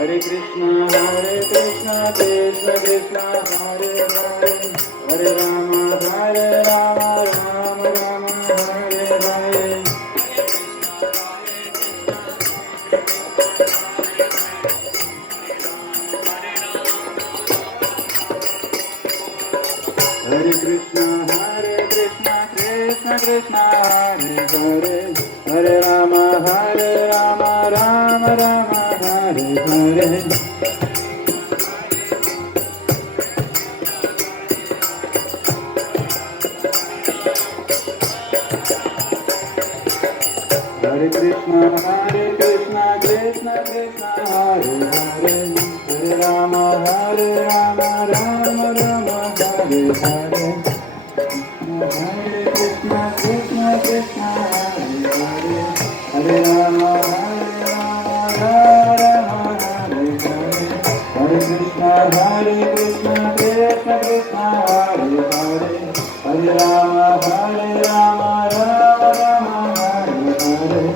Hare Krishna, Krishna Krishna, Hare Hare, Hare Rama, Rama Rama, Hare Hare. Hare Krishna, Krishna Krishna, Hare Hare, Hare Rama, Rama Rama, Hare Hare. Hare Krishna, Krishna Krishna, Hare Hare, Hare Rama, Rama Rama, Hare Hare. Hare Krishna, Krishna Krishna, Hare Hare, Hare Rama, Rama Rama, Hare Krishna, Krishna Krishna, Hare Hare, Hare Rama, Rama Rama, Hare Hare.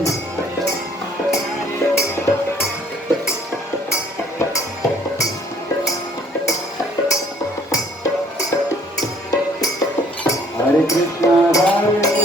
Hare Krishna, Hare